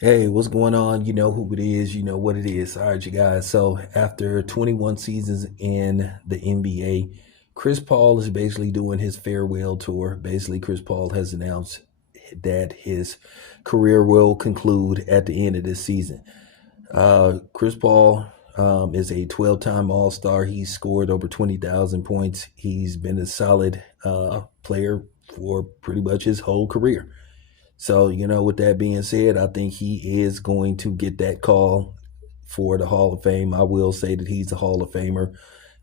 Hey, what's going on? You know who it is, you know what it is. All right, you guys. So, after 21 seasons in the NBA, Chris Paul is basically doing his farewell tour. Basically, Chris Paul has announced that his career will conclude at the end of this season. Chris Paul is a 12-time All Star. He's scored over 20,000 points. He's been a solid player for pretty much his whole career. So, with that being said, I think he is going to get that call for the Hall of Fame. I will say that he's a Hall of Famer.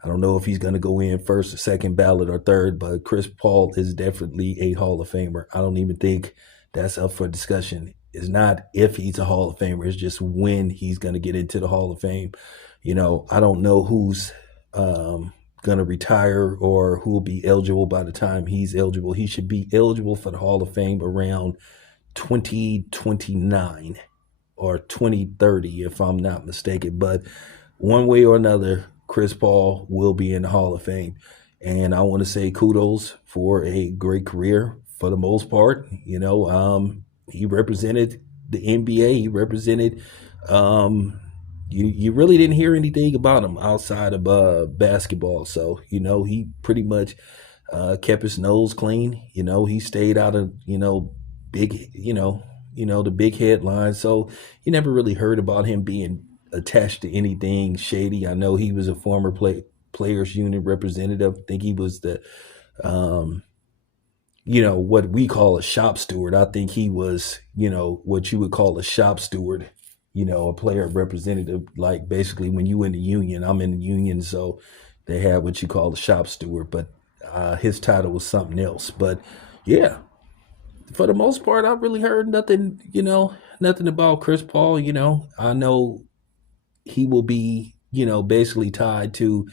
I don't know if he's going to go in first or second ballot or third, but Chris Paul is definitely a Hall of Famer. I don't even think that's up for discussion. It's not if he's a Hall of Famer, it's just when he's going to get into the Hall of Fame. I don't know who's going to retire or who will be eligible by the time he's eligible. He should be eligible for the Hall of Fame around 2029 or 2030, if I'm not mistaken. But one way or another, Chris Paul will be in the Hall of Fame. And I want to say kudos for a great career for the most part. He represented the NBA. He represented. You really didn't hear anything about him outside of basketball. So he pretty much kept his nose clean. He stayed out of big the big headlines. So you never really heard about him being attached to anything shady. I know he was a former players union representative. I think he was the what we call a shop steward. I think he was what you would call a shop steward. A player representative, like basically when you in the union, I'm in the union, so they have what you call the shop steward, but his title was something else. But yeah, for the most part, I've really heard nothing, nothing about Chris Paul. I know he will be, basically tied to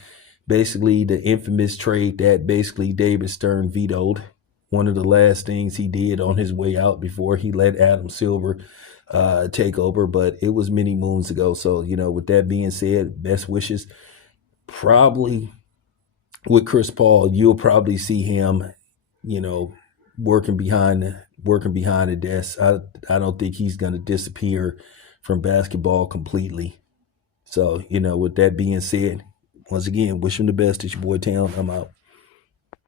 basically the infamous trade that basically David Stern vetoed. One of the last things he did on his way out before he let Adam Silver take over, but it was many moons ago. So, with that being said, best wishes. Probably with Chris Paul, you'll probably see him, you know, working behind the desk. I don't think he's going to disappear from basketball completely. So, with that being said, once again, wish him the best. It's your boy Town. I'm out.